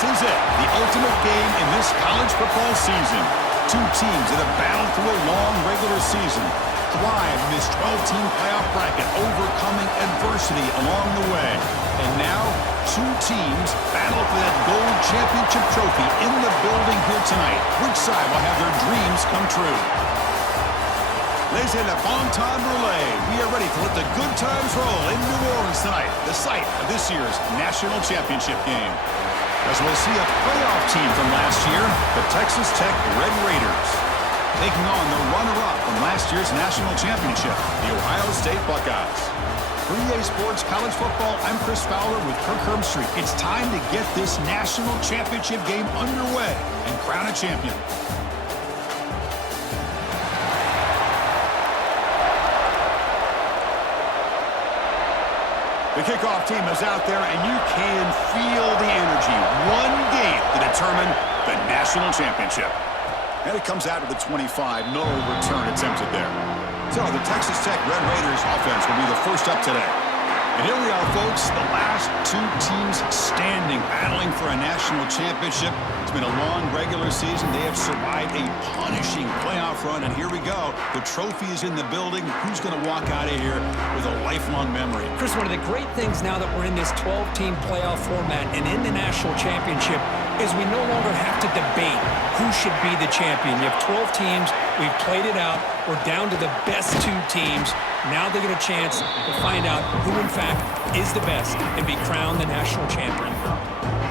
This is it, the ultimate game in this college football season. Two teams that have battled through a long regular season, thrive in this 12-team playoff bracket, overcoming adversity along the way. And now, two teams battle for that gold championship trophy in the building here tonight. Which side will have their dreams come true? Laissez le bon temps rouler. We are ready to let the good times roll in New Orleans tonight, the site of this year's national championship game. As we'll see a playoff team from last year, the Texas Tech Red Raiders, taking on the runner-up from last year's national championship, the Ohio State Buckeyes. For EA Sports College Football, I'm Chris Fowler with Kirk Herbstreit. It's time to get this national championship game underway and crown a champion. The kickoff team is out there, and you can feel the energy. One game to determine the national championship. And it comes out of the 25. No return attempted there. So the Texas Tech Red Raiders offense will be the first up today. And here we are, folks, the last two teams standing, battling for a national championship. It's been a long regular season. They have survived a punishing playoff run, and here we go. The trophy is in the building. Who's going to walk out of here with a lifelong memory? Chris, one of the great things now that we're in this 12-team playoff format and in the national championship is we no longer have to debate who should be the champion. You have 12 teams. We've played it out. We're down to the best two teams. Now they get a chance to find out who, in fact, is the best and be crowned the national champion.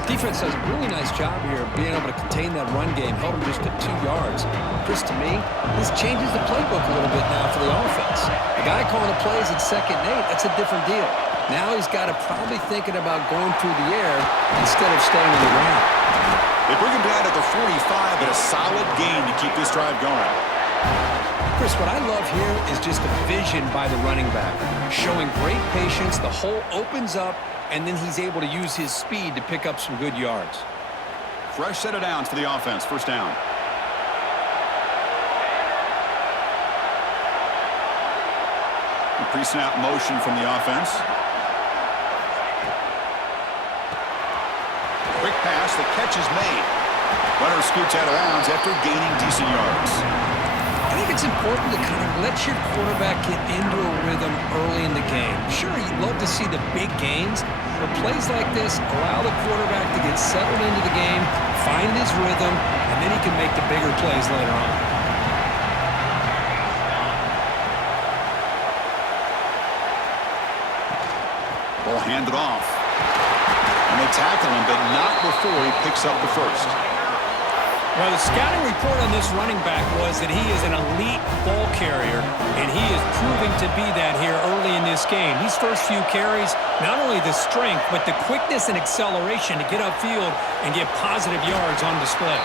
Defense does a really nice job here of being able to contain that run game, held him just at 2 yards. Chris, to me, this changes the playbook a little bit now for the offense. The guy calling the plays at 2nd and 8, that's a different deal. Now he's got to probably thinking about going through the air instead of staying in the ground. They bring him down at the 45, but a solid gain to keep this drive going. Chris, what I love here is just the vision by the running back. Showing great patience, the hole opens up, and then he's able to use his speed to pick up some good yards. Fresh set of downs for the offense. First down. Pre-snap motion from the offense. Quick pass, the catch is made. Runner scoots out of bounds after gaining decent yards. I think it's important to kind of let your quarterback get into a rhythm early in the game. Sure, you'd love to see the big gains, but plays like this allow the quarterback to get settled into the game, find his rhythm, and then he can make the bigger plays later on. Ball handed off. And they tackle him, but not before he picks up the first. Well, the scouting report on this running back was that he is an elite ball carrier, and he is proving to be that here early in this game. These first few carries, not only the strength, but the quickness and acceleration to get upfield and get positive yards on display.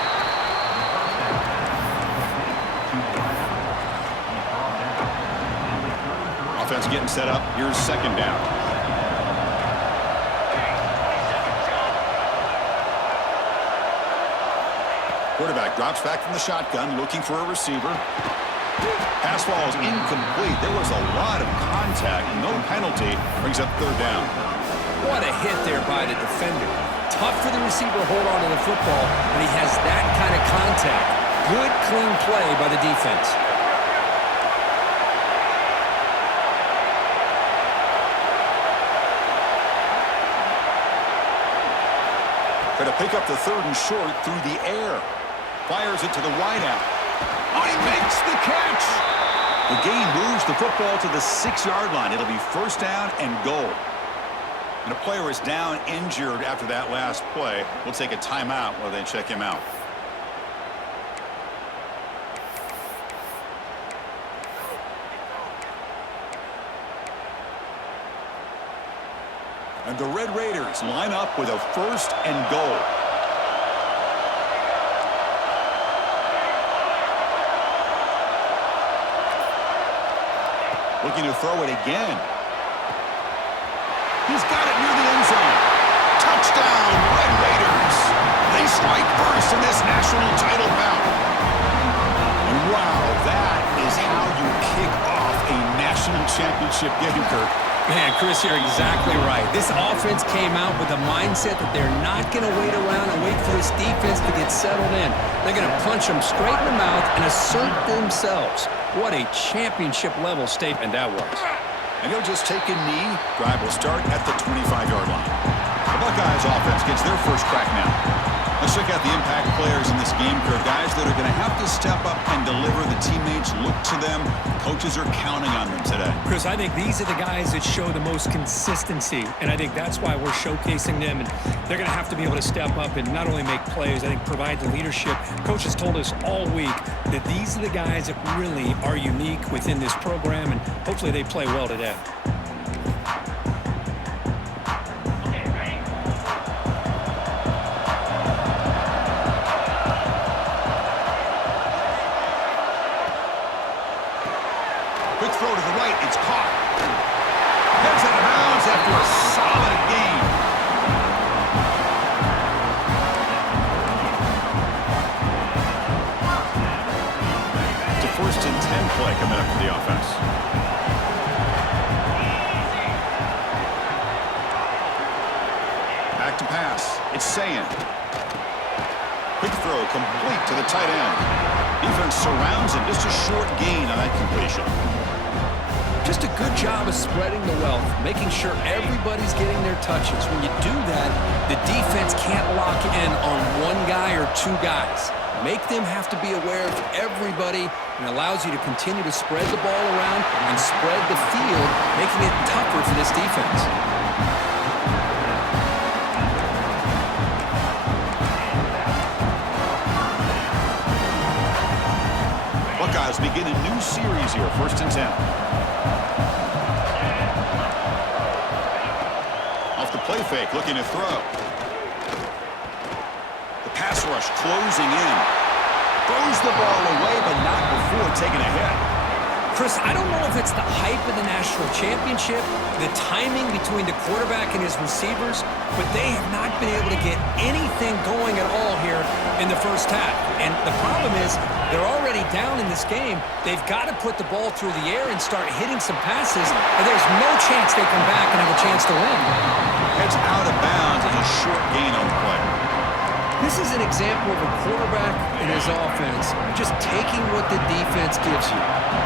Offense getting set up. Here's 2nd down. Quarterback drops back from the shotgun, looking for a receiver. Pass falls incomplete. There was a lot of contact. No penalty. Brings up 3rd down. What a hit there by the defender. Tough for the receiver to hold on to the football, but he has that kind of contact. Good, clean play by the defense. Try to pick up the 3rd and short through the air. Fires it to the wideout. Oh, he makes the catch! The gain moves the football to the 6-yard line. It'll be 1st down and goal. And a player is down injured after that last play. We'll take a timeout while they check him out. And the Red Raiders line up with a 1st and goal. Looking to throw it again. He's got it near the end zone. Touchdown, Red Raiders. They strike first in this national title bout. And wow, that is how you kick off a national championship game, Kirk. Man, Chris, you're exactly right. This offense came out with a mindset that they're not going to wait around and wait for this defense to get settled in. They're going to punch them straight in the mouth and assert themselves. What a championship-level statement that was. And he'll just take a knee. Drive will start at the 25-yard line. The Buckeyes offense gets their first crack now. Let's check out the impact players in this game, Kurt. Guys that are going to have to step up and deliver. The teammates look to them. Coaches are counting on them today. Chris, I think these are the guys that show the most consistency, and I think that's why we're showcasing them. And they're going to have to be able to step up and not only make plays, I think provide the leadership. Coach has told us all week that these are the guys that really are unique within this program, and hopefully they play well today. Quick throw to the right. It's caught. Heads out of bounds after a solid gain. It's a 1st and 10 play coming up for the offense. Back to pass. It's Sayin. Quick throw complete to the tight end. Defense surrounds him. Just a short gain on that completion. Just a good job of spreading the wealth, making sure everybody's getting their touches. When you do that, the defense can't lock in on one guy or two guys. Make them have to be aware of everybody, and allows you to continue to spread the ball around and spread the field, making it tougher for this defense. Buckeyes begin a new series here, 1st and 10. Off the play fake, looking to throw. The pass rush closing in. Throws the ball away, but not before taking a hit. Chris, I don't know if it's the hype of the national championship, the timing between the quarterback and his receivers, but they have not been able to get anything going at all here in the first half. And the problem is they're already down in this game. They've got to put the ball through the air and start hitting some passes, or there's no chance they come back and have a chance to win. Heads out of bounds as a short gain on the play. This is an example of a quarterback and his offense just taking what the defense gives you.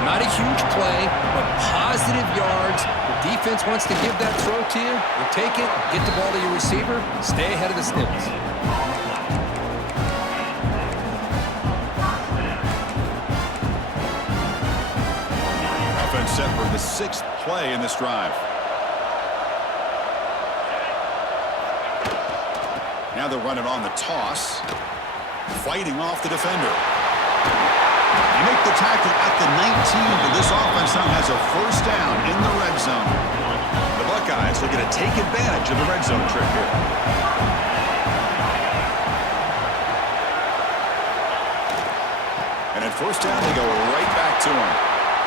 Not a huge play, but positive yards. The defense wants to give that throw to you. You take it, get the ball to your receiver, stay ahead of the sticks. Offense set for the 6th play in this drive. Now they're running on the toss. Fighting off the defender. They make the tackle at the 19, but this offense now has a 1st down in the red zone. The Buckeyes looking to take advantage of the red zone trick here. And at 1st down, they go right back to him.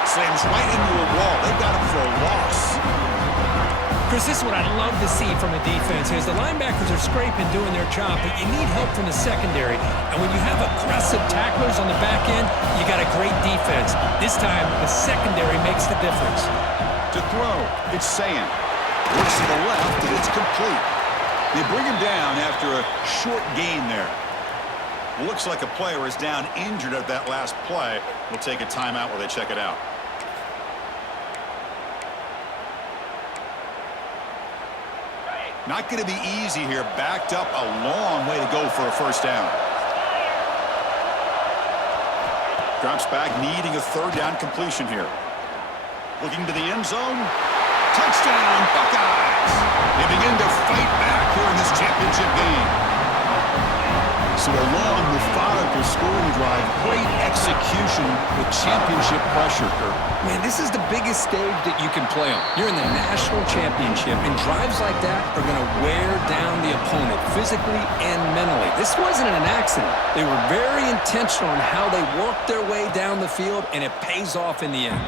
Slams right into a wall. They've got him for a loss. Chris, this is what I'd love to see from a defense is the linebackers are scraping, doing their job, but you need help from the secondary. And when you have aggressive tacklers on the back end, you got a great defense. This time, the secondary makes the difference. To throw, it's Sayin. Looks to the left, and it's complete. They bring him down after a short gain there. Looks like a player is down injured at that last play. We'll take a timeout while they check it out. Not going to be easy here. Backed up a long way to go for a 1st down. Drops back, needing a 3rd down completion here. Looking to the end zone. Touchdown, Buckeyes! They begin to fight back here in this championship game. So a long, methodical scoring drive. Great execution with championship pressure, Kurt. Man, this is the biggest stage that you can play on. You're in the national championship, and drives like that are going to wear down the opponent physically and mentally. This wasn't an accident. They were very intentional in how they worked their way down the field, and it pays off in the end.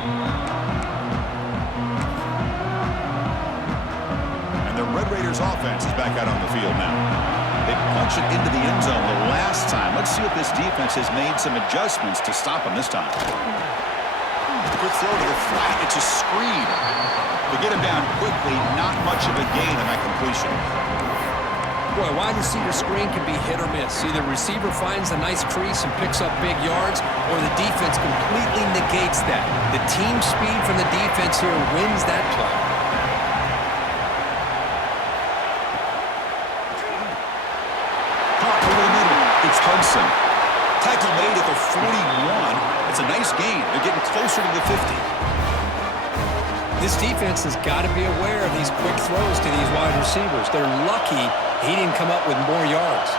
And the Red Raiders offense is back out on the field now. They punch it into the end zone the last time. Let's see if this defense has made some adjustments to stop them this time. Quick throw to the flat. It's a screen. They get him down quickly, not much of a gain on that completion. Boy, wide receiver screen can be hit or miss. Either receiver finds a nice crease and picks up big yards, or the defense completely negates that. The team speed from the defense here wins that play. Caught over the middle. It's Hudson. Tackle made at the 41. It's a nice gain. They're getting closer to the 50. This defense has got to be aware of these quick throws to these wide receivers. They're lucky he didn't come up with more yards.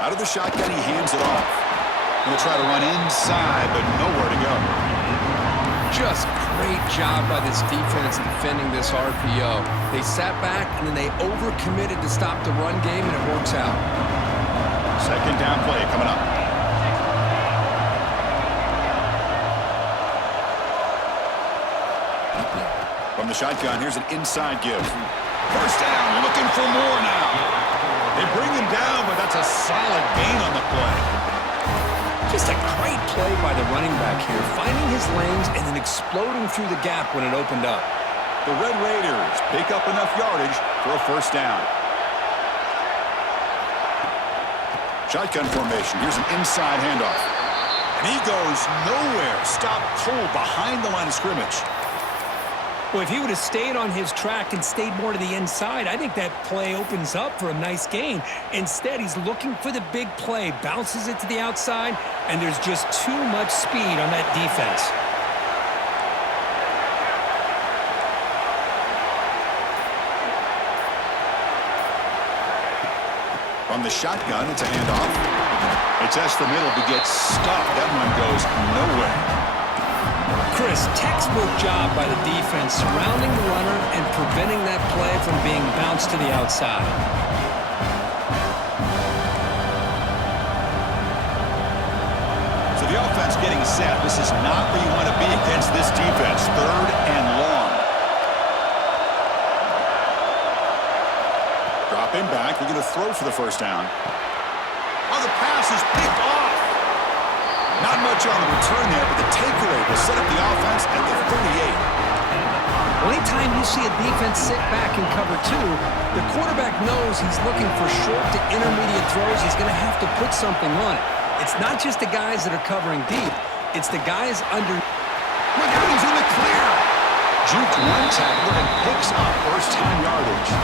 Out of the shotgun, he hands it off. He'll try to run inside, but nowhere to go. Just great job by this defense defending this RPO. They sat back, and then they overcommitted to stop the run game, and it works out. Second down play coming up. From the shotgun, here's an inside give. First down, looking for more now. They bring him down, but that's a solid gain on the play. Just a great play by the running back here, finding his lanes and then exploding through the gap when it opened up. The Red Raiders pick up enough yardage for a first down. Shotgun formation. Here's an inside handoff. And he goes nowhere. Stopped cold behind the line of scrimmage. Well, if he would have stayed on his track and stayed more to the inside, I think that play opens up for a nice gain. Instead, he's looking for the big play, bounces it to the outside, and there's just too much speed on that defense. From the shotgun, it's a handoff. It tests the middle, but gets stuffed. That one goes nowhere. Chris, textbook job by the defense surrounding the runner and preventing that play from being bounced to the outside. So the offense getting set. This is not where you want to be against this defense. Third and long. Drop him back. We're going to throw for the first down. Oh, the pass is picked off. Not much on the return there, but the takeaway will set up the offense at the 38. Well, anytime you see a defense sit back and cover two, the quarterback knows he's looking for short to intermediate throws. He's going to have to put something on it. It's not just the guys that are covering deep. It's the guys under. Look out, he's in the clear. Juked one tackler and picks up first-time yardage.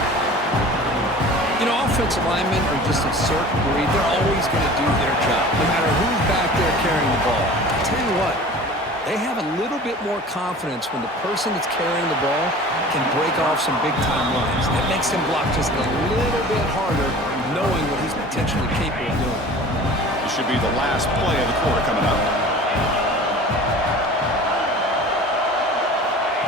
You know, offensive linemen are just a certain breed. They're always going to do their job, no matter who's back there carrying the ball. I tell you what, they have a little bit more confidence when the person that's carrying the ball can break off some big-time runs. That makes him block just a little bit harder, knowing what he's potentially capable of doing. This should be the last play of the quarter coming up.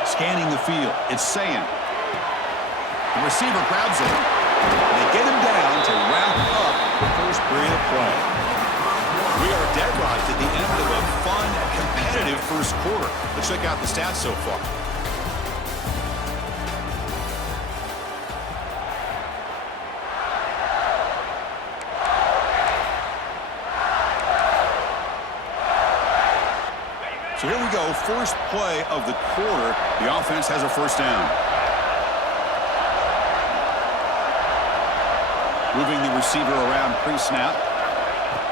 Scanning the field, it's Sand. The receiver grabs it. They get him down to wrap up the first period of play. We are deadlocked at the end of a fun, competitive first quarter. Let's check out the stats so far. So here we go, first play of the quarter. The offense has a first down. Moving the receiver around pre-snap.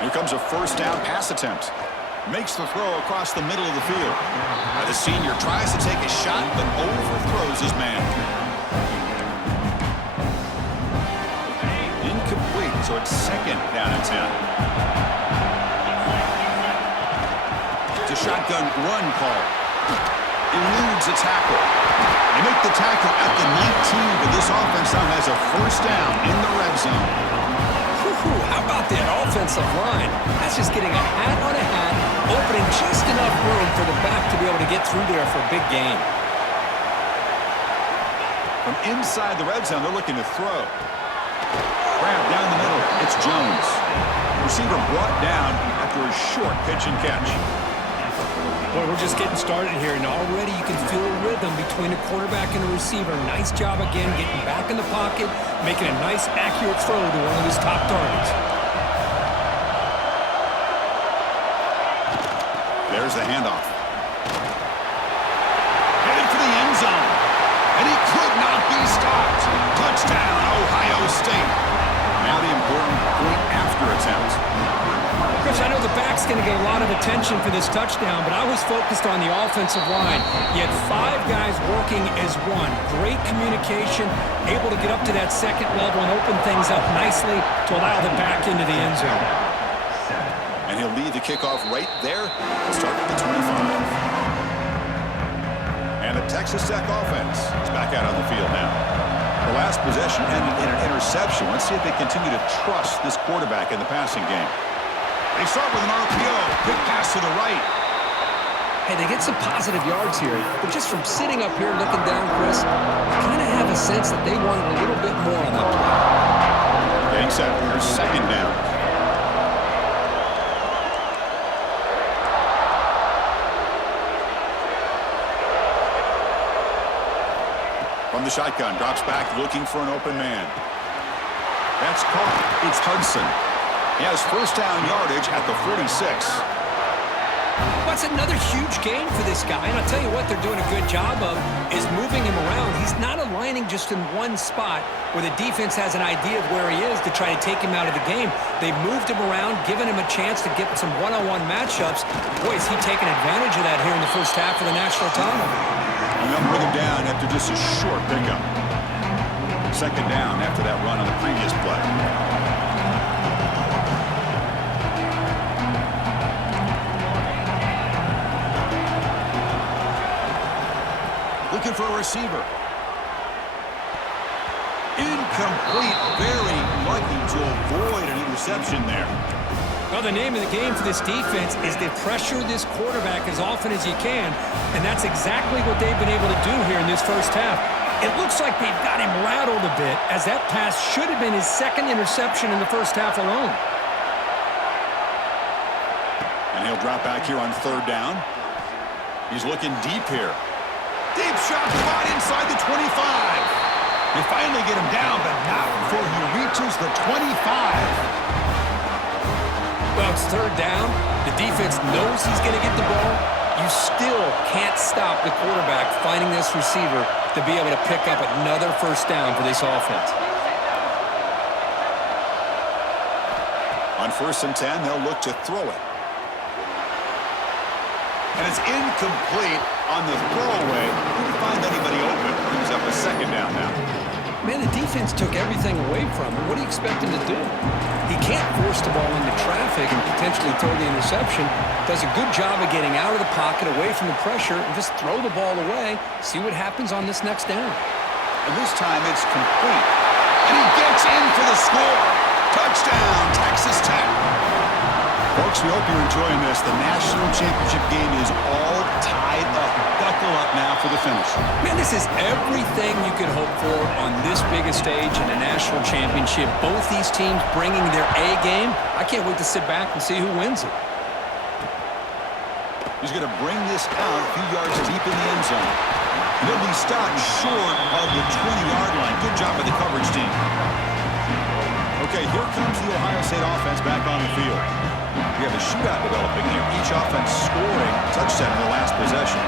Here comes a first down pass attempt. Makes the throw across the middle of the field. Now the senior tries to take a shot, but overthrows his man. Incomplete, so it's second down and 10. It's a shotgun run call. Eludes a tackle. They make the tackle at the 19, but this offense now has a first down in the red zone. How about that offensive line? That's just getting a hat on a hat, opening just enough room for the back to be able to get through there for a big gain. From inside the red zone, they're looking to throw. Grab down the middle. It's Jones. Receiver brought down after a short pitch and catch. Boy, we're just getting started here, and already you can feel a rhythm between the quarterback and the receiver. Nice job again getting back in the pocket, making a nice, accurate throw to one of his top targets. There's the handoff. Headed for the end zone. And he could not be stopped. Touchdown, Ohio State. Now the important point after attempt. Chris, I know the back's going to get a lot of attention for this touchdown, but I was focused on the offensive line. You had 5 guys working as one. Great communication, able to get up to that second level and open things up nicely to allow the back into the end zone. And he'll lead the kickoff right there to start at the 25. And the Texas Tech offense is back out on the field now. The last possession ended in an interception. Let's see if they continue to trust this quarterback in the passing game. They start with an RPO. Quick pass to the right. Hey, they get some positive yards here, but just from sitting up here looking down, Chris, I kind of have a sense that they wanted a little bit more on that play. Getting set. Here's second down. From the shotgun, drops back, looking for an open man. That's caught. It's Hudson. He has first down yardage at the 46. That's another huge gain for this guy, and I'll tell you what they're doing a good job of is moving him around. He's not aligning just in one spot where the defense has an idea of where he is to try to take him out of the game. They've moved him around, given him a chance to get some one-on-one matchups. Boy, is he taking advantage of that here in the first half of the national title. And they'll bring him down after just a short pickup. Second down after that run on the previous play. Looking for a receiver. Incomplete. Very lucky to avoid an interception there. Well, the name of the game for this defense is to pressure this quarterback as often as you can, and that's exactly what they've been able to do here in this first half. It looks like they've got him rattled a bit, as that pass should have been his second interception in the first half alone. And he'll drop back here on third down. He's looking deep here. Deep shot caught inside the 25. They finally get him down, but not before he reaches the 25. Well, it's third down. The defense knows he's going to get the ball. You still can't stop the quarterback finding this receiver to be able to pick up another first down for this offense. On 1st and 10, they'll look to throw it. And it's incomplete on the throwaway. Didn't find anybody open. He's up a second down now. Man, the defense took everything away from him. What do you expect him to do? He can't force the ball into traffic and potentially throw the interception. Does a good job of getting out of the pocket, away from the pressure, and just throw the ball away. See what happens on this next down. And this time it's complete. And he gets in for the score. Touchdown, Texas Tech. Folks, we hope you're enjoying this. The national championship game is all tied up. Buckle up now for the finish. Man, this is everything you could hope for on this biggest stage in a national championship. Both these teams bringing their A game. I can't wait to sit back and see who wins it. He's going to bring this out a few yards deep in the end zone. And he'll be stopped short of the 20-yard line. Good job by the coverage team. Okay, here comes the Ohio State offense back on the field. We have a shootout developing here. Each offense scoring a touchdown in the last possession.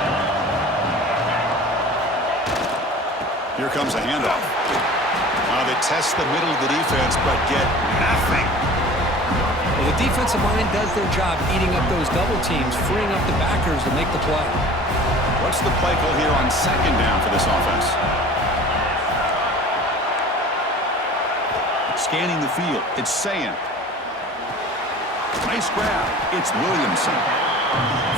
Here comes a handoff. They test the middle of the defense, but get nothing. Well, the defensive line does their job eating up those double teams, freeing up the backers to make the play. What's the play call here on second down for this offense? Scanning the field. It's Sayan. Nice grab. It's Williamson.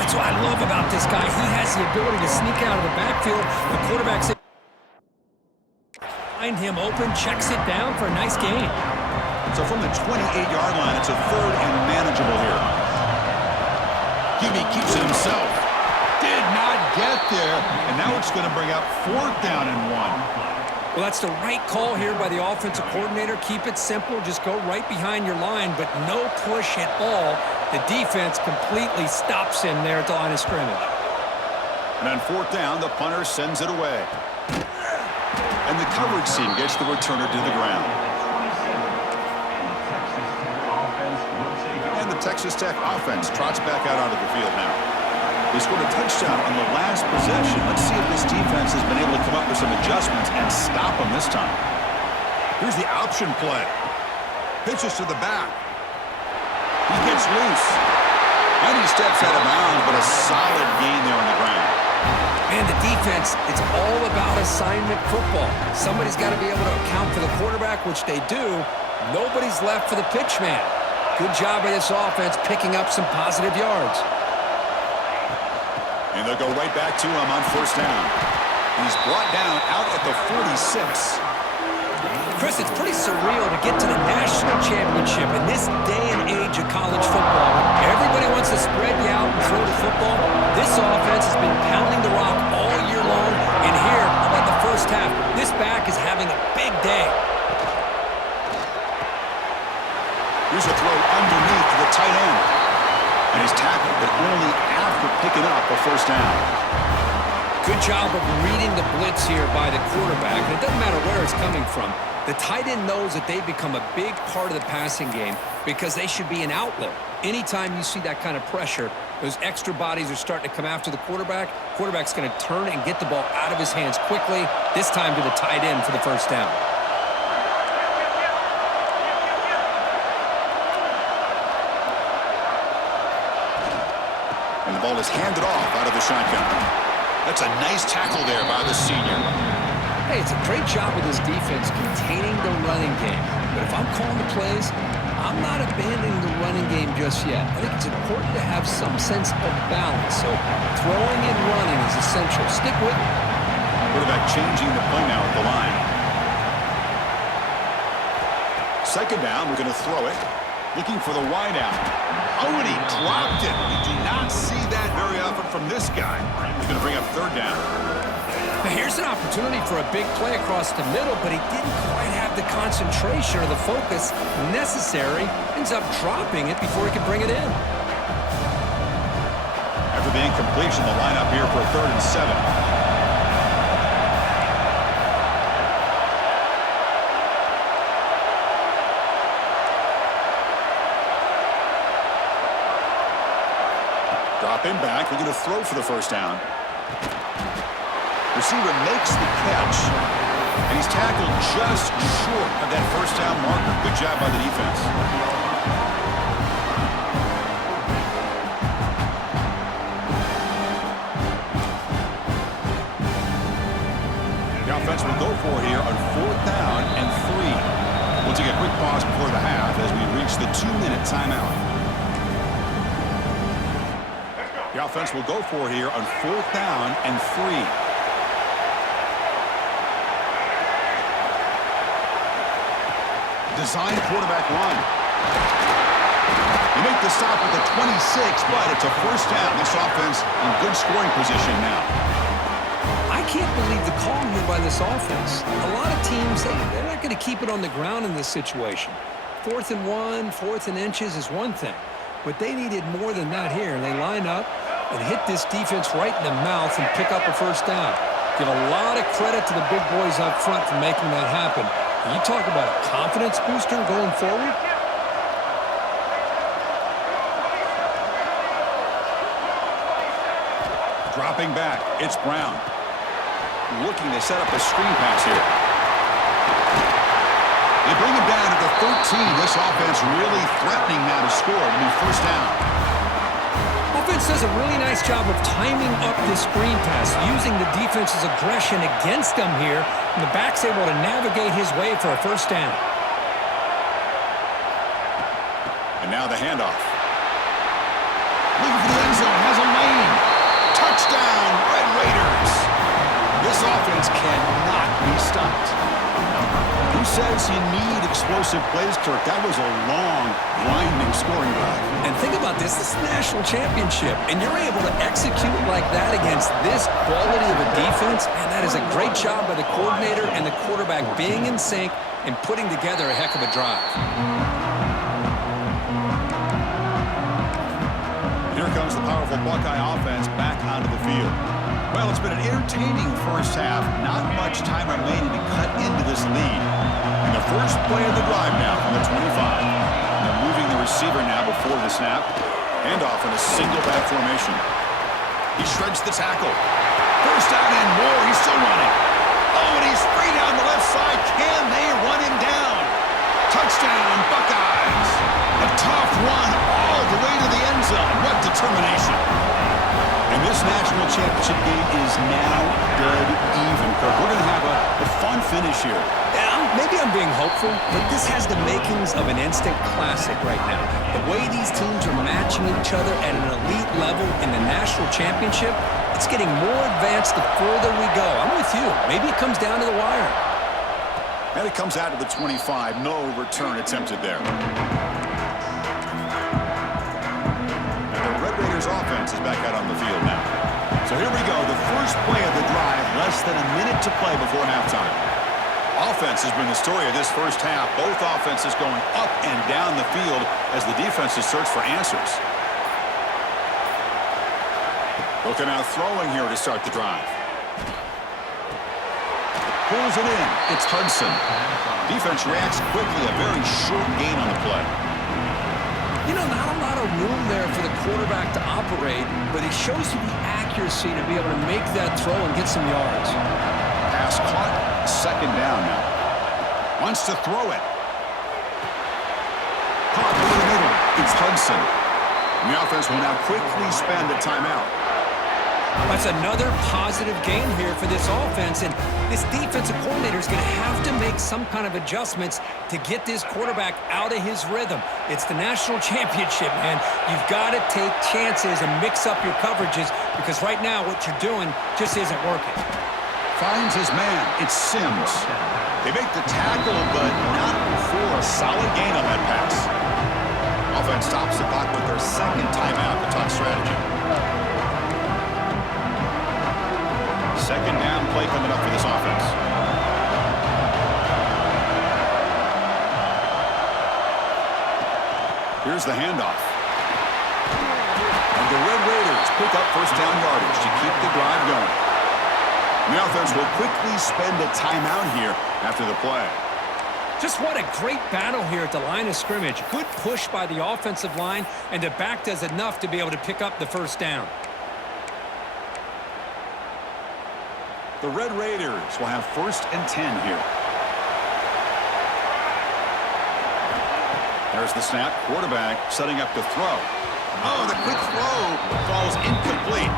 That's what I love about this guy. He has the ability to sneak out of the backfield. The quarterback's find him open, checks it down for a nice gain. So from the 28-yard line, it's a third and manageable here. Hubie keeps it himself. Did not get there. And now it's going to bring up 4th down and 1. Well, that's the right call here by the offensive coordinator. Keep it simple. Just go right behind your line, but no push at all. The defense completely stops him there at the line of scrimmage. And on 4th down, the punter sends it away. And the coverage team gets the returner to the ground. And the Texas Tech offense trots back out onto the field now. They scored a touchdown on the last possession. Let's see if this defense has been able to come up with some adjustments and stop them this time. Here's the option play. Pitches to the back. He gets loose. And he steps out of bounds, but a solid gain there on the ground. And the defense, it's all about assignment football. Somebody's got to be able to account for the quarterback, which they do. Nobody's left for the pitch man. Good job by this offense picking up some positive yards. And they'll go right back to him on first down. He's brought down out at the 46. Chris, it's pretty surreal to get to the national championship in this day and age of college football. Everybody wants to spread you out and throw the football. This offense has been pounding the rock all year long. And here, how about the first half? This back is having a big day. Here's a throw underneath to the tight end. And he's tackled, but only after picking up a first down. Good job of reading the blitz here by the quarterback. And it doesn't matter where it's coming from. The tight end knows that they've become a big part of the passing game because they should be an outlet. Anytime you see that kind of pressure, those extra bodies are starting to come after the quarterback. Quarterback's going to turn and get the ball out of his hands quickly, this time to the tight end for the first down. And the ball is handed off out of the shotgun. That's a nice tackle there by the senior. Hey, it's a great job with this defense containing the running game. But if I'm calling the plays, I'm not abandoning the running game just yet. I think it's important to have some sense of balance. So throwing and running is essential. Stick with it. Quarterback changing the play now at the line. Second down, we're going to throw it. Looking for the wide out. Oh, and he dropped it. We do not see that very often from this guy. He's going to bring up third down. Now here's an opportunity for a big play across the middle, but he didn't quite have the concentration or the focus necessary. Ends up dropping it before he could bring it in. After the incompletion, the lineup here for a 3rd and 7. Dropping back, looking to throw for the first down. Receiver makes the catch, and he's tackled just short of that first down marker. Good job by the defense. The offense will go for it here on 4th down and 3. We'll take a quick pause before the half as we reach the 2-minute timeout. The offense will go for it here on 4th down and 3. Design quarterback run. They make the stop at the 26, but it's a first down. This offense in good scoring position now. I can't believe the call here by this offense. A lot of teams, they're not going to keep it on the ground in this situation. 4th and 1, 4th and inches is one thing. But they needed more than that here. They line up and hit this defense right in the mouth and pick up a first down. Give a lot of credit to the big boys up front for making that happen. You talk about a confidence booster going forward. Dropping back, it's Brown. Looking to set up a screen pass here. They bring him down to the 13. This offense really threatening now to score. A new first down. Offense does a really nice job of timing up this screen pass, using the defense's aggression against them here, and the back's able to navigate his way for a first down. And now the handoff. Looking for the end zone, has a lane. Touchdown, Red Raiders. This offense cannot be stopped. Who says you need explosive plays, Kirk? That was a long, winding scoring drive. And think about this. This is the national championship, and you're able to execute like that against this quality of a defense, and that is a great job by the coordinator and the quarterback being in sync and putting together a heck of a drive. Here comes the powerful Buckeye offense back onto the field. Well, it's been an entertaining first half. Not much time remaining to cut into this lead. And the first play of the drive now from the 25. They're moving the receiver now before the snap. Handoff in a single back formation. He shreds the tackle. First down and more. He's still running. Oh, and he's free down the left side. Can they run him down? Touchdown, Buckeyes. A tough run all the way to the end zone. What determination. And this national championship game is now dead even, Kirk. We're going to have a fun finish here. Yeah, maybe I'm being hopeful, but this has the makings of an instant classic right now. The way these teams are matching each other at an elite level in the national championship, it's getting more advanced the further we go. I'm with you. Maybe it comes down to the wire. And it comes out to the 25. No return attempted there. Raiders offense is back out on the field now. So here we go, the first play of the drive, less than a minute to play before halftime. Offense has been the story of this first half. Both offenses going up and down the field as the defenses search for answers. Looking out throwing here to start the drive. Pulls it in. It's Hudson. Defense reacts quickly. A very short gain on the play. You know, not a lot of room there for the quarterback to operate, but he shows you the accuracy to be able to make that throw and get some yards. Pass caught. Second down now. Wants to throw it. Caught over the middle. It's Hudson. And the offense will now quickly spend a timeout. That's another positive game here for this offense, and this defensive coordinator is going to have to make some kind of adjustments to get this quarterback out of his rhythm. It's the national championship, man. You've got to take chances and mix up your coverages because right now what you're doing just isn't working. Finds his man. It's Sims. They make the tackle, but not before a solid gain on that pass. Offense stops the clock with their second timeout to talk strategy. Second down play coming up for this offense. Here's the handoff. And the Red Raiders pick up first down yardage to keep the drive going. The offense will quickly spend a timeout here after the play. Just what a great battle here at the line of scrimmage. Good push by the offensive line, and the back does enough to be able to pick up the first down. The Red Raiders will have 1st and 10 here. There's the snap. Quarterback setting up to throw. Oh, the quick throw falls incomplete.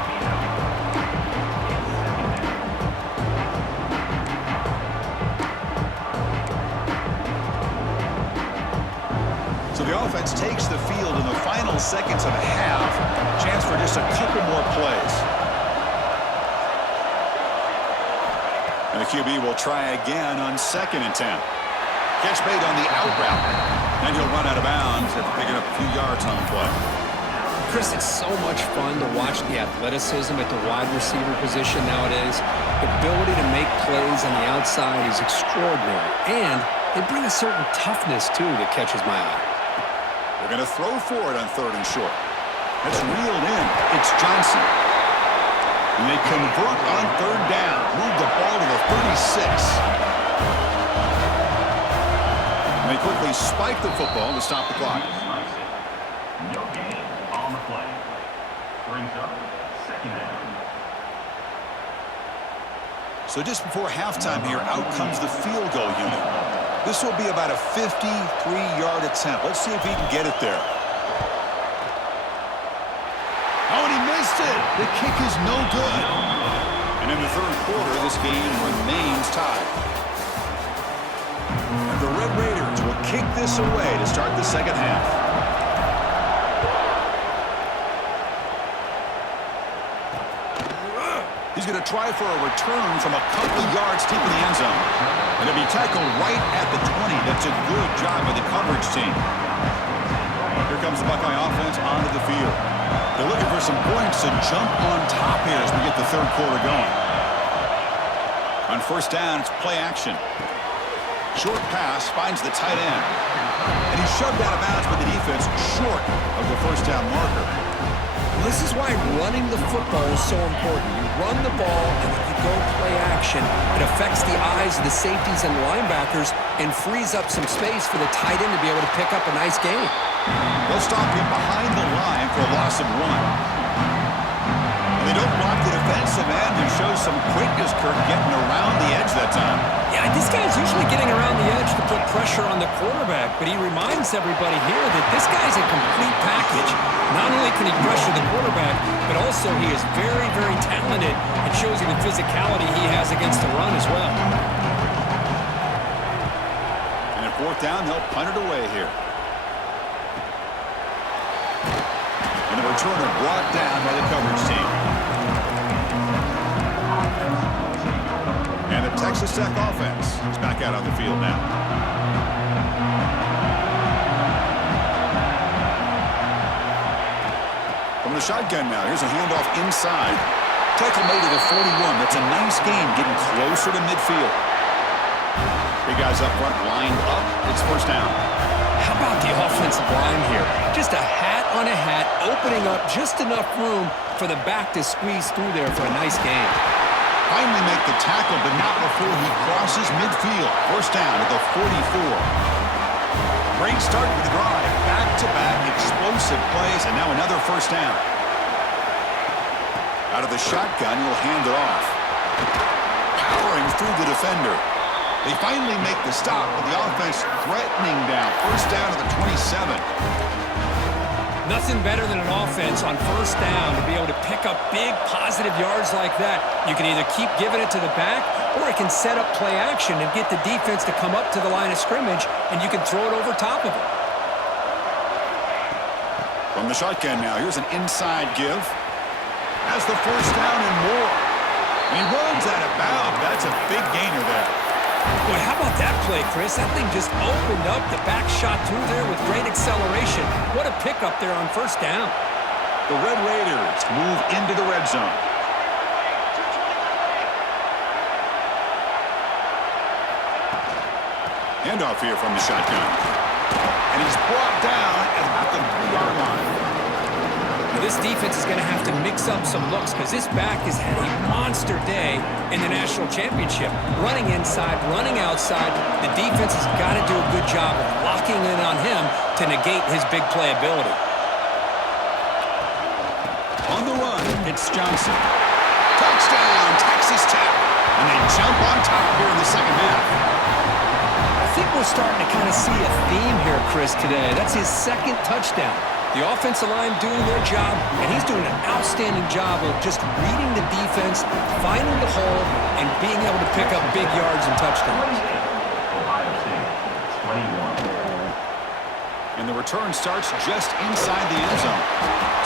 So the offense takes the field in the final seconds of the half. Chance for just a couple more plays. And the QB will try again on 2nd and 10. Catch made on the out route. And he'll run out of bounds after picking up a few yards on the play. Chris, it's so much fun to watch the athleticism at the wide receiver position nowadays. The ability to make plays on the outside is extraordinary. And they bring a certain toughness, too, that catches my eye. They're going to throw for it on 3rd and short. That's reeled in. It's Johnson. And they convert on 3rd down. Move the ball to the 36. And they quickly spike the football to stop the clock. No gain on the play. Brings up 2nd down. So just before halftime here, out comes the field goal unit. This will be about a 53-yard attempt. Let's see if he can get it there. Oh, and he missed it. The kick is no good. And in the 3rd quarter, this game remains tied. And the Red Raiders will kick this away to start the 2nd half. He's going to try for a return from a couple of yards deep in the end zone. And he'll be tackled right at the 20. That's a good job by the coverage team. Here comes the Buckeye offense onto the field. They're looking for some points to jump on top here as we get the 3rd quarter going. On 1st down, it's play action. Short pass finds the tight end. And he's shoved out of bounds by the defense short of the 1st down marker. This is why running the football is so important. You run the ball and then you go play action. It affects the eyes of the safeties and linebackers and frees up some space for the tight end to be able to pick up a nice gain. They'll stop him behind the line for a loss of 1. And They don't block the defensive end and show some quickness, Kirk, getting around the edge that time. Yeah, this guy's usually getting around the edge to put pressure on the quarterback, but he reminds everybody here that this guy's a complete package. Not only can he pressure the quarterback, but also he is very, very talented and shows you the physicality he has against the run as well. And at fourth down, they'll punt it away here. And the returner brought down by the coverage team. And the Texas Tech offense is back out on the field now. From the shotgun now, here's a handoff inside. Tackle made at the 41. That's a nice gain, getting closer to midfield. Big guys up front, lined up. It's first down. How about the offensive line here? Just a hat on a hat, opening up just enough room for the back to squeeze through there for a nice gain. Finally make the tackle, but not before he crosses midfield. First down at the 44. Great start with the drive. Back-to-back explosive plays, and now another first down. Out of the shotgun, he'll hand it off. Powering through the defender. They finally make the stop, but the offense threatening down. First down to the 27. Nothing better than an offense on first down to be able to pick up big positive yards like that. You can either keep giving it to the back, or it can set up play action and get the defense to come up to the line of scrimmage, and you can throw it over top of it. From the shotgun now, here's an inside give. Has the first down and more. And he runs out of bounds. That's a big gainer there. Boy, how about that play, Chris? That thing just opened up. The back shot through there with great acceleration. What a pickup there on first down. The Red Raiders move into the red zone. Handoff here from the shotgun. And he's brought down at about the 3-yard line. Now, this defense is going to have to mix up some looks because this back has had a monster day in the national championship. Running inside, running outside. The defense has got to do a good job of locking in on him to negate his big play ability. On the run, it's Johnson. Touchdown, Texas Tech. And they jump on top here in the second half. I think we're starting to kind of see a theme here, Chris, today. That's his second touchdown. The offensive line doing their job, and he's doing an outstanding job of just reading the defense, finding the hole, and being able to pick up big yards and touchdowns. And the return starts just inside the end zone.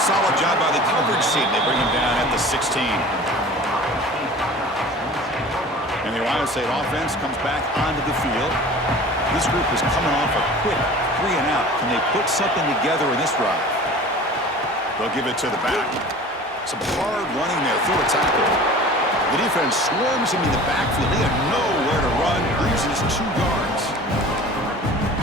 Solid job by the coverage team. They bring him down at the 16. And the Ohio State offense comes back onto the field. This group is coming off a quick 3-and-out. Can they put something together in this drive? They'll give it to the back. Some hard running there through a tackle. The defense swarms him in the backfield. They have nowhere to run. Loses 2 yards.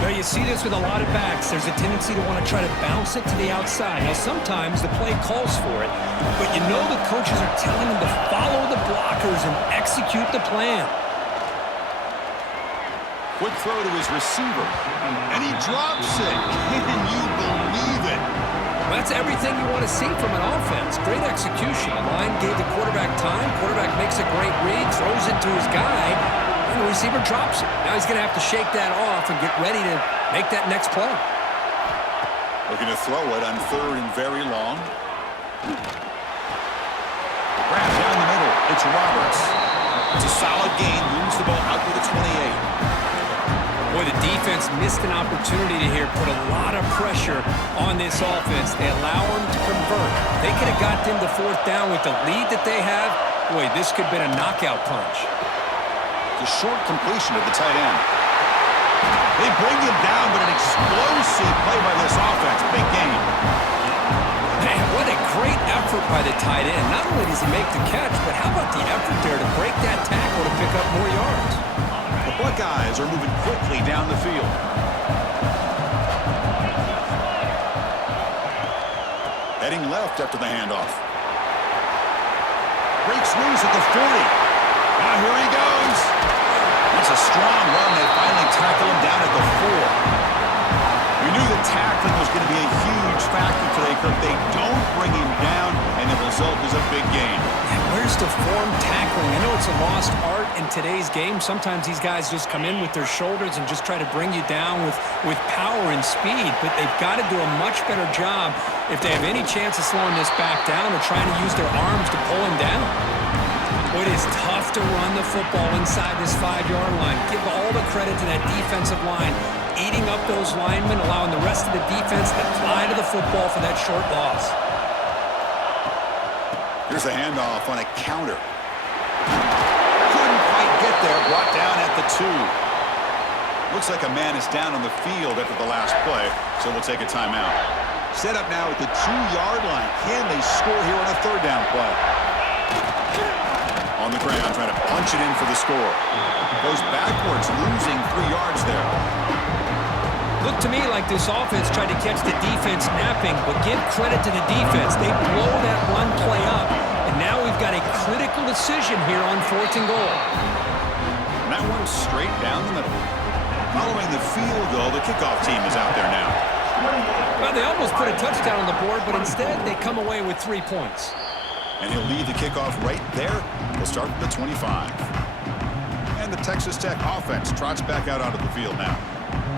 Now, you see this with a lot of backs. There's a tendency to want to try to bounce it to the outside. Now, sometimes the play calls for it, but you know the coaches are telling them to follow the blockers and execute the plan. Quick throw to his receiver, and he drops it. Can you believe it? That's everything you want to see from an offense. Great execution. The line gave the quarterback time. Quarterback makes a great read, throws it to his guy, and the receiver drops it. Now he's going to have to shake that off and get ready to make that next play. Looking to throw it on 3rd and very long. Grab down the middle. It's Roberts. It's a solid gain. Moves the ball out to the 28. Boy, the defense missed an opportunity to here put a lot of pressure on this offense. They allow them to convert. They could have got them to 4th down with the lead that they have. Boy, this could have been a knockout punch. The short completion of the tight end. They bring him down, but an explosive play by this offense. Big game. Man, what a great effort by the tight end. Not only does he make the catch, but how about the effort there to break that tackle to pick up more yards? The Buckeyes are moving quickly down the field. Heading left after the handoff. Breaks loose at the 40. Now here he goes. It's a strong run. They finally tackle him down at the 4. We knew the tackling was going to be a huge factor today, Kirk. They don't bring him down, and it will result is a big gain. And where's the form tackling? I know it's a lost art in today's game. Sometimes these guys just come in with their shoulders and just try to bring you down with power and speed, but they've got to do a much better job if they have any chance of slowing this back down or trying to use their arms to pull him down. It is tough to run the football inside this 5-yard line. Give all the credit to that defensive line, eating up those linemen, allowing the rest of the defense to fly to the football for that short loss. Here's a handoff on a counter. Couldn't quite get there, brought down at the 2. Looks like a man is down on the field after the last play, so we'll take a timeout. Set up now at the 2-yard line. Can they score here on a 3rd down play? On the ground, trying to punch it in for the score. Goes backwards, losing 3 yards there. Looked to me like this offense tried to catch the defense napping, but give credit to the defense. They blow that run play up, and now we've got a critical decision here on 4th and goal. And that one straight down the middle. Following the field goal, the kickoff team is out there now. Well, they almost put a touchdown on the board, but instead they come away with 3 points. And he'll lead the kickoff right there. He'll start with the 25. And the Texas Tech offense trots back out onto the field now.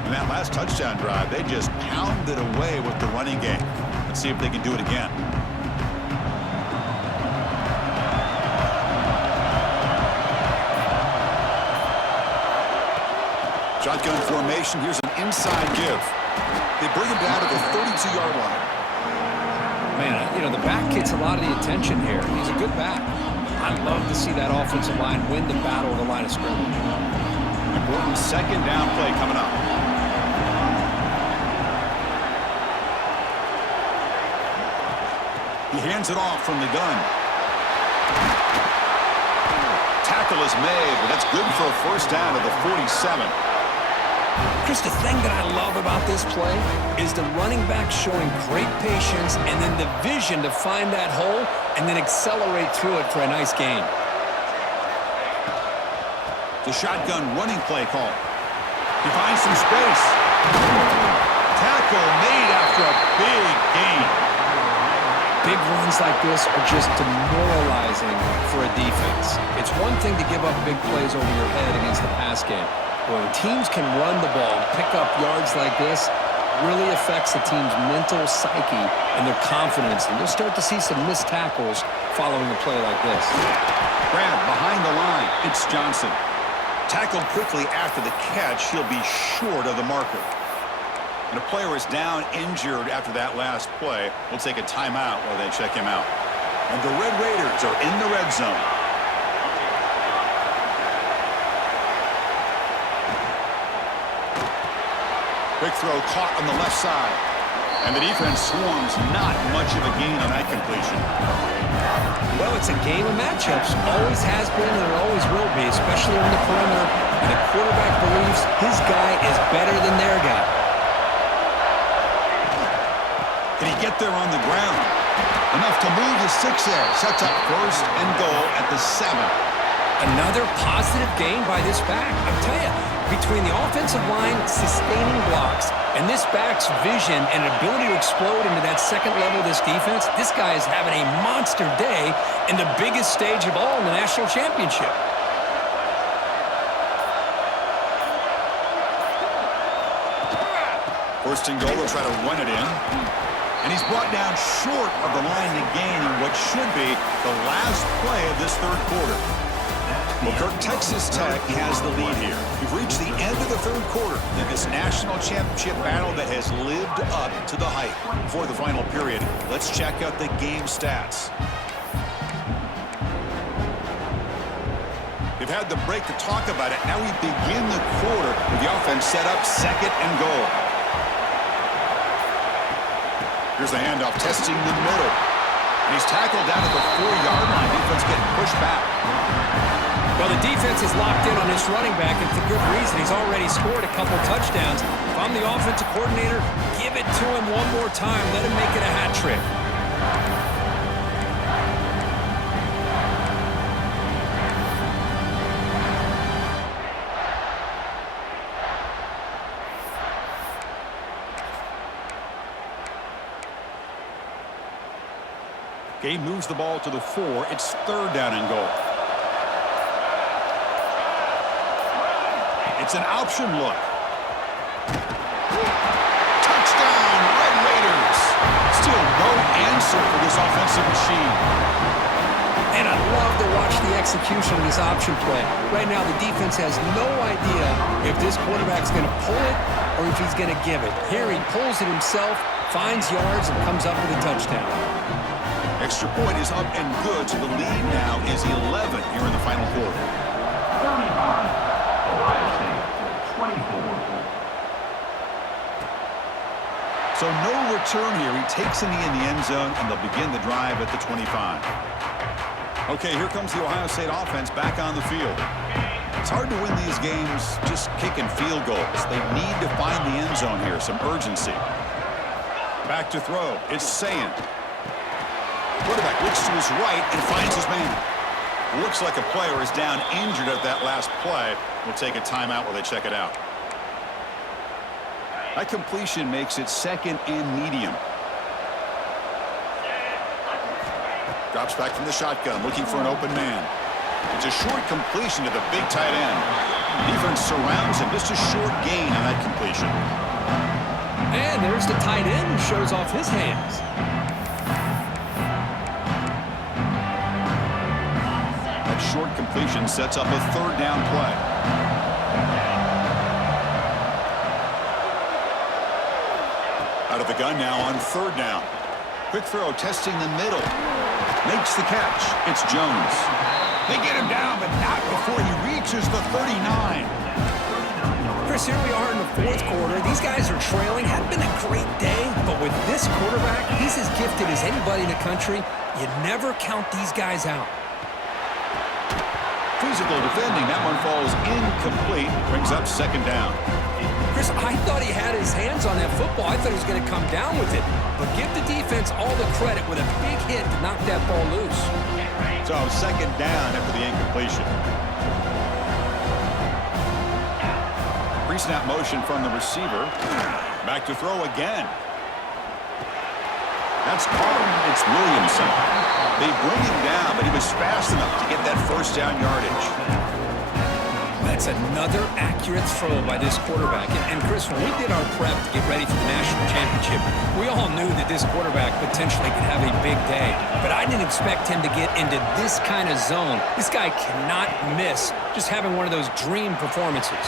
In that last touchdown drive, they just pounded away with the running game. Let's see if they can do it again. Shotgun formation. Here's an inside give. They bring him down to the 32-yard line. Man, you know, the back gets a lot of the attention here. He's a good back. I'd love to see that offensive line win the battle of the line of scrimmage. Important 2nd down play coming up. He hands it off from the gun. Tackle is made, but that's good for a 1st down at the 47. Chris, the thing that I love about this play is the running back showing great patience and then the vision to find that hole and then accelerate through it for a nice gain. The shotgun running play call. He finds some space. Tackle made after a big gain. Big runs like this are just demoralizing for a defense. It's one thing to give up big plays over your head against the pass game. When teams can run the ball and pick up yards like this, really affects the team's mental psyche and their confidence. And you'll start to see some missed tackles following a play like this. Grab behind the line. It's Johnson. Tackled quickly after the catch. He'll be short of the marker. And a player is down injured after that last play. We'll take a timeout while they check him out. And the Red Raiders are in the red zone. Quick throw caught on the left side. And the defense swarms, not much of a gain on that completion. Well, it's a game of matchups. Always has been and it always will be, especially on the perimeter. And the quarterback believes his guy is better than their guy. Can he get there on the ground? Enough to move the 6 there. Sets up 1st and goal at the 7. Another positive gain by this back. I'll tell you, between the offensive line sustaining blocks and this back's vision and ability to explode into that 2nd level of this defense, this guy is having a monster day in the biggest stage of all in the national championship. 1st and goal, they'll try to run it in. And he's brought down short of the line to gain in what should be the last play of this 3rd quarter. Well, Kirk, Texas Tech has the lead here. We've reached the end of the 3rd quarter in this national championship battle that has lived up to the hype. Before the final period, let's check out the game stats. They've had the break to talk about it. Now we begin the quarter with the offense set up 2nd and goal. Here's the handoff, testing the middle. And he's tackled down at the 4-yard line. Defense getting pushed back. Well, the defense is locked in on this running back, and for good reason. He's already scored a couple touchdowns. If I'm the offensive coordinator, give it to him one more time. Let him make it a hat trick. Gabe moves the ball to the 4. It's 3rd down and goal. It's an option look. Touchdown, Red Raiders. Still no answer for this offensive machine. And I love to watch the execution of this option play. Right now, the defense has no idea if this quarterback's going to pull it or if he's going to give it. Here, he pulls it himself, finds yards, and comes up with a touchdown. Extra point is up and good, so the lead now is 11 here in the final quarter. 35. Ohio State, 24. So no return here. He takes in the end zone, and they'll begin the drive at the 25. Okay, here comes the Ohio State offense back on the field. It's hard to win these games just kicking field goals. They need to find the end zone here, some urgency. Back to throw. It's Sayin. Quarterback looks to his right and finds his man. Looks like a player is down injured at that last play. We'll take a timeout while they check it out. That completion makes it 2nd and medium. Drops back from the shotgun, looking for an open man. It's a short completion to the big tight end. Defense surrounds him. Just a short gain on that completion. And there's the tight end who shows off his hands. That short completion sets up a 3rd down play. Out of the gun now on 3rd down. Quick throw, testing the middle. Makes the catch. It's Jones. They get him down, but not before he reaches the 39. Chris, here we are in the 4th quarter. These guys are trailing. Hadn't been a great day, but with this quarterback, he's as gifted as anybody in the country. You never count these guys out. Physical defending. That one falls incomplete. Brings up 2nd down. Chris, I thought he had his hands on that football. I thought he was going to come down with it. But give the defense all the credit with a big hit to knock that ball loose. So 2nd down after the incompletion. Pre-snap motion from the receiver. Back to throw again. That's caught. It's Williamson. They bring him down, but he was fast enough to get that 1st down yardage. That's another accurate throw by this quarterback. And Chris, when we did our prep to get ready for the national championship, we all knew that this quarterback potentially could have a big day. But I didn't expect him to get into this kind of zone. This guy cannot miss just having one of those dream performances.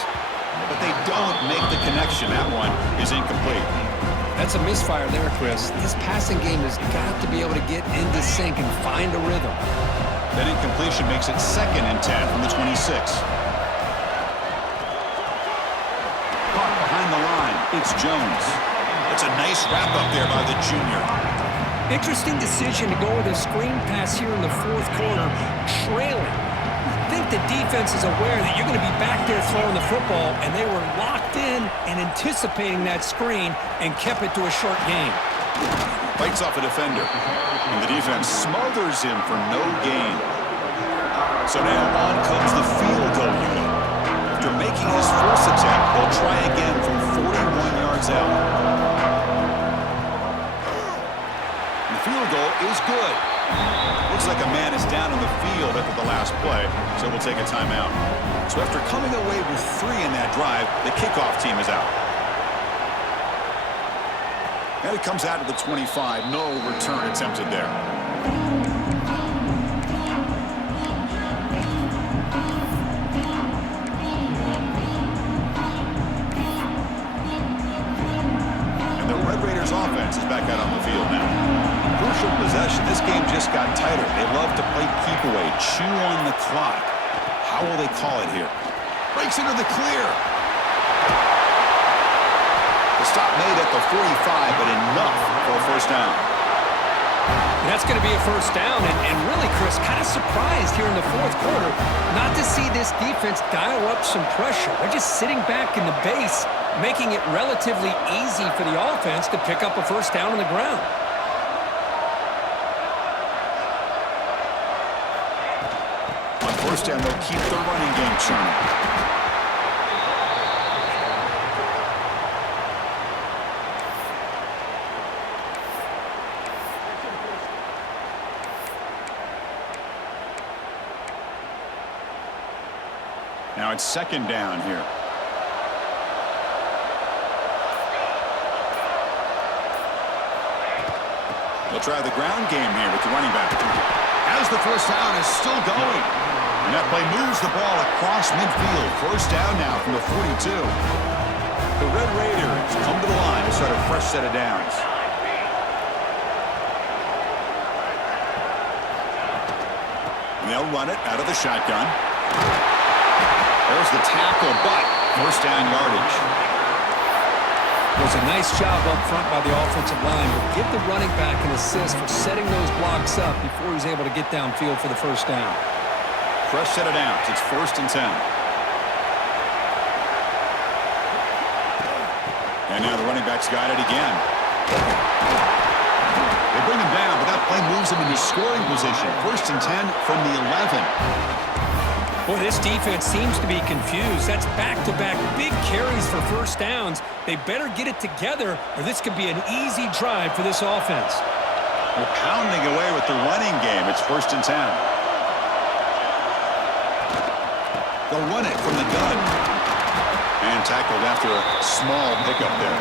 But they don't make the connection. That one is incomplete. That's a misfire there, Chris. This passing game has got to be able to get into sync and find a rhythm. That incompletion makes it 2nd and 10 from the 26. Caught behind the line. It's Jones. It's a nice wrap-up there by the junior. Interesting decision to go with a screen pass here in the 4th quarter, trailing. I think the defense is aware that you're going to be back there throwing the football, and they were locked in and anticipating that screen and kept it to a short gain. Bites off a defender, and the defense smothers him for no gain. So now on comes the field goal unit. After making his 1st attempt, they'll try again from 41 yards out. And the field goal is good. Looks like a man is down on the field after the last play, so we'll take a timeout. So after coming away with 3 in that drive, the kickoff team is out. And it comes out of the 25. No return attempted there. And the Red Raiders offense is back out on the field now. Crucial possession. This game just got tighter. They love to play keep away, chew on the clock. How will they call it here? Breaks into the clear. The stop made at the 45, but enough for a 1st down. That's going to be a 1st down, and really, Chris, kind of surprised here in the 4th quarter not to see this defense dial up some pressure. They're just sitting back in the base, making it relatively easy for the offense to pick up a 1st down on the ground. On 1st down, they'll keep the running game churning. Now it's second down here. They'll try the ground game here with the running back. As the first down is still going. And that play moves the ball across midfield. First down now from the 42. The Red Raiders come to the line to start a fresh set of downs. And they'll run it out of the shotgun. There's the tackle, but first down yardage. It was a nice job up front by the offensive line, but give the running back an assist for setting those blocks up before he's able to get downfield for the first down. Fresh set of downs. It's 1st and 10. And now the running back's got it again. They bring him down, but that play moves him into scoring position. 1st and 10 from the 11. Boy, this defense seems to be confused. That's back-to-back big carries for first downs. They better get it together, or this could be an easy drive for this offense. They're pounding away with the running game. It's 1st and 10. They'll run it from the gun. And tackled after a small pickup there.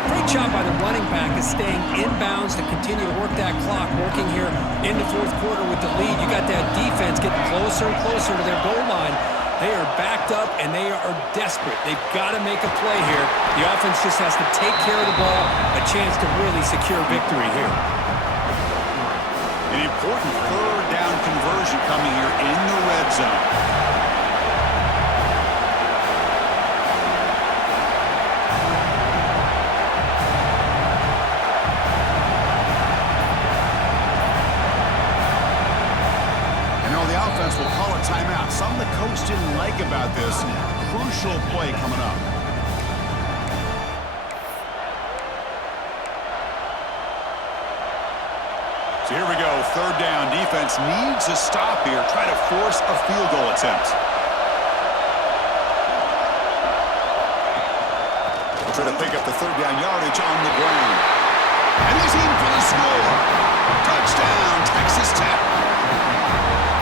Great job by the running back is staying inbounds to continue to work that clock, working here in the 4th quarter with the lead. You got that defense getting closer and closer to their goal line. They are backed up, and they are desperate. They've got to make a play here. The offense just has to take care of the ball, a chance to really secure victory here. An important 3rd down conversion coming here in the red zone. Will call a timeout. Something the coach didn't like about this. Crucial play coming up. So here we go. 3rd down. Defense needs a stop here. Try to force a field goal attempt. We'll try to pick up the 3rd down yardage on the ground. And he's in for the score. Touchdown, Texas Tech.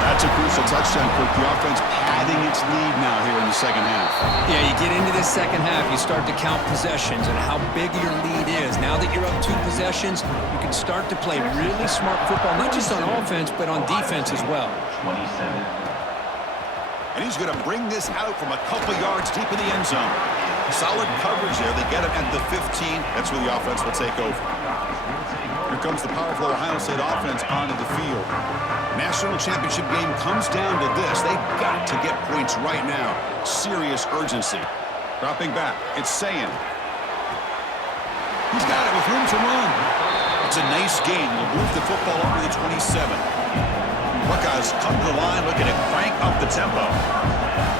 That's a crucial touchdown, Quick. The offense padding its lead now here in the second half. Yeah, you get into this second half, you start to count possessions and how big your lead is. Now that you're up 2 possessions, you can start to play really smart football, not just on offense, but on defense as well. 27. And he's going to bring this out from a couple yards deep in the end zone. Solid coverage there. They get him at the 15. That's where the offense will take over. Here comes the powerful Ohio State offense onto the field. National championship game comes down to this. They've got to get points right now. Serious urgency. Dropping back. It's Sayin. He's got it with room to run. It's a nice gain. Will move the football over the 27. Buckeyes come to the line looking to crank up the tempo.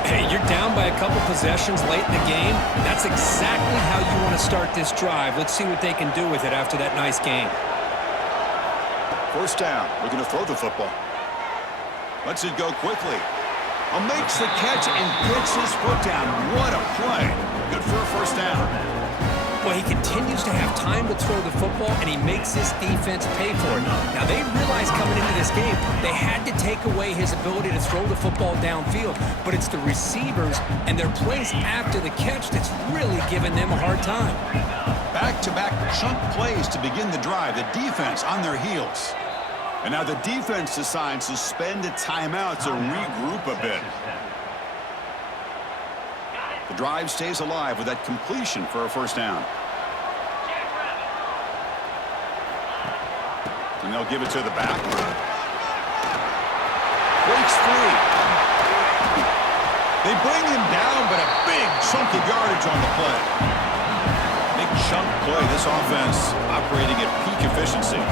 Hey, you're down by a couple possessions late in the game. That's exactly how you want to start this drive. Let's see what they can do with it after that nice game. 1st down. We're going to throw the football. Lets it go quickly. Makes the catch and gets his foot down. What a play. Good for a 1st down. Well, he continues to have time to throw the football, and he makes his defense pay for it. Now, they realized coming into this game they had to take away his ability to throw the football downfield, but it's the receivers and their plays after the catch that's really giving them a hard time. Back-to-back chunk plays to begin the drive. The defense on their heels. And now the defense decides to spend a timeout to regroup a bit. The drive stays alive with that completion for a 1st down. And they'll give it to the back. Breaks free. They bring him down, but a big chunk of yardage on the play. Big chunk play. This offense operating at peak efficiency.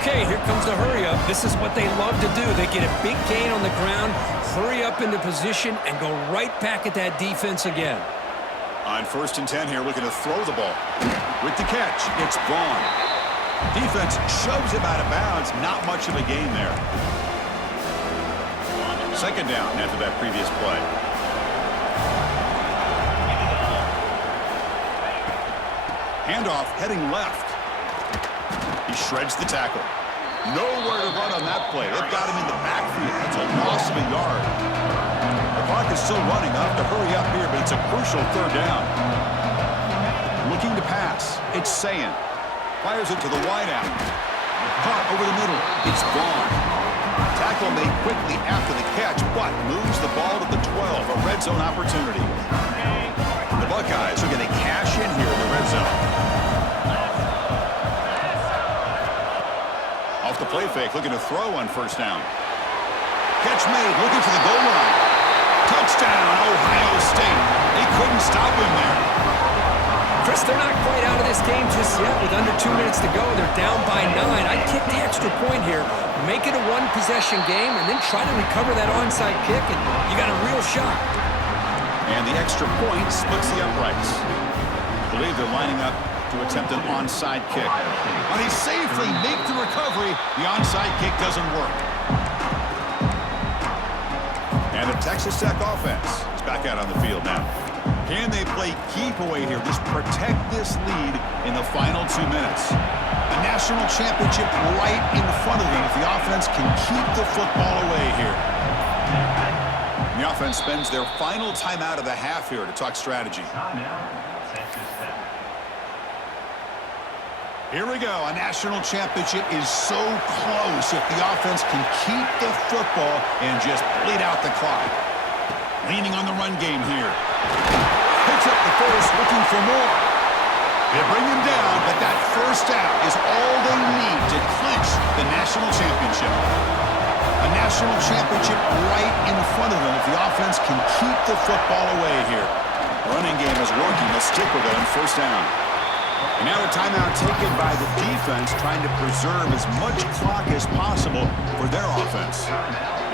Okay, here comes the hurry-up. This is what they love to do. They get a big gain on the ground, hurry up into position, and go right back at that defense again. On 1st and 10 here, looking to throw the ball. With the catch, it's Vaughn. Defense shoves him out of bounds. Not much of a gain there. 2nd down after that previous play. Handoff heading left. He shreds the tackle. Nowhere to run on that play. They've got him in the backfield. That's a loss of a yard. The clock is still running. I'll have to hurry up here, but it's a crucial third down. Looking to pass. It's Sayin. Fires it to the wideout. Caught over the middle. It's gone. Tackle made quickly after the catch, but moves the ball to the 12. A red zone opportunity. The Buckeyes are going to cash in here in the red zone. Off the play fake, looking to throw on first down. Catch made, looking for the goal line. Touchdown, Ohio State. They couldn't stop him there. Chris, they're not quite out of this game just yet. With under 2 minutes to go, they're down by 9. I'd kick the extra point here, make it a one-possession game, and then try to recover that onside kick, and you got a real shot. And the extra point splits the uprights. I believe they're lining up to attempt an onside kick. When he safely makes the recovery, the onside kick doesn't work. And the Texas Tech offense is back out on the field now. Can they play keep away here? Just protect this lead in the final 2 minutes. A national championship right in front of them if the offense can keep the football away here. And the offense spends their final timeout of the half here to talk strategy. Here we go. A national championship is so close if the offense can keep the football and just bleed out the clock. Leaning on the run game here. Picks up the first, looking for more. They bring him down, but that first down is all they need to clinch the national championship. A national championship right in front of them if the offense can keep the football away here. Running game is working. They'll stick with it on first down. And now a timeout taken by the defense, trying to preserve as much clock as possible for their offense.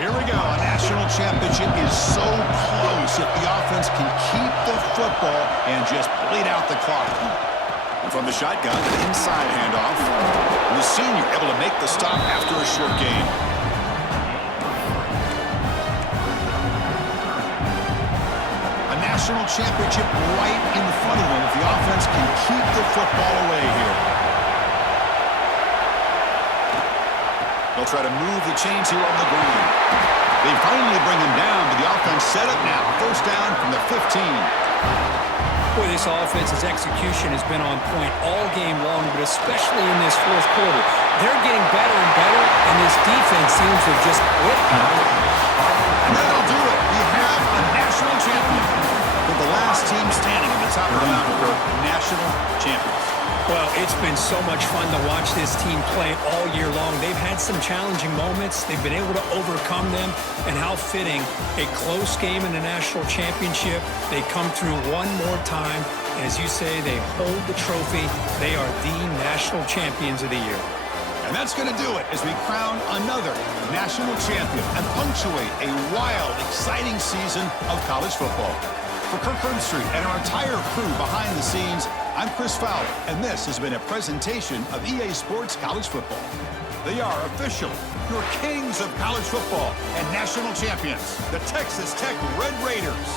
Here we go. A national championship is so close if the offense can keep the football and just bleed out the clock. And from the shotgun, an inside handoff. And the senior able to make the stop after a short gain. A national championship right in front of them if the offense can keep the football away here. They'll try to move the chains here on the ground. They finally bring him down, but the offense set up now. First down from the 15. Boy, this offense's execution has been on point all game long, but especially in this fourth quarter. They're getting better and better, and this defense seems to have just quit. And that'll do it. We have a national champion. With the last team standing at the top of the mountain for national champions. Well, it's been so much fun to watch this team play all year long. They've had some challenging moments. They've been able to overcome them. And how fitting, a close game in the national championship. They come through one more time. And as you say, they hold the trophy. They are the national champions of the year. And that's going to do it as we crown another national champion and punctuate a wild, exciting season of college football. For Kirk Herbstreit and our entire crew behind the scenes, I'm Chris Fowler, and this has been a presentation of EA Sports College Football. They are officially your kings of college football and national champions, the Texas Tech Red Raiders.